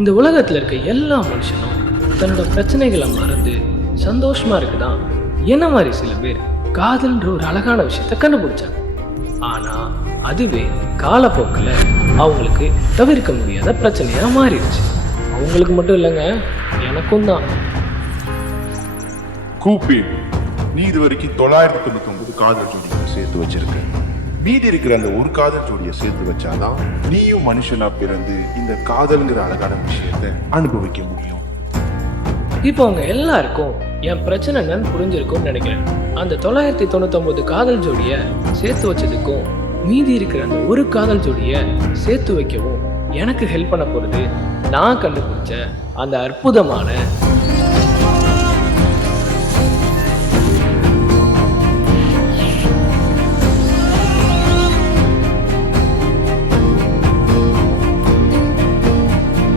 இந்த உலகத்துல இருக்க எல்லா மனுஷனும் தன்னோட பிரச்சனைகளை மறந்து சந்தோஷமா இருக்குதான் என்ன மாதிரி சில பேர் காதல்ன்ற ஒரு அழகான விஷயத்த கண்டுபிடிச்சாங்க. ஆனா அதுவே காலப்போக்கில் அவங்களுக்கு தவிர்க்க முடியாத பிரச்சனையா மாறிடுச்சு. அவங்களுக்கு மட்டும் இல்லைங்க, எனக்கும் தான். கூப்பி, நீ இது வரைக்கும் 999 காதல் ஜோடிகளை சேர்த்து வச்சிருக்க. மீதி இருக்கிற அந்த ஒரு காதல் ஜோடியை சேர்த்து வச்சாதான் நீயும் மனுஷனா பிறந்து இந்த காதல்ங்கிற அழகான விஷயத்தை அனுபவிக்க முடியும். இப்போ அவங்க எல்லாருக்கும் என் பிரச்சனை என்னன்னு புரிஞ்சிருக்கும்னு நினைக்கிறேன். அந்த 999 காதல் ஜோடியை சேர்த்து வச்சதுக்கும் மீதி இருக்கிற அந்த ஒரு காதல் ஜோடியை சேர்த்து வைக்கவும் எனக்கு ஹெல்ப் பண்ண போகிறது நான் கண்டுபிடிச்ச அந்த அற்புதமான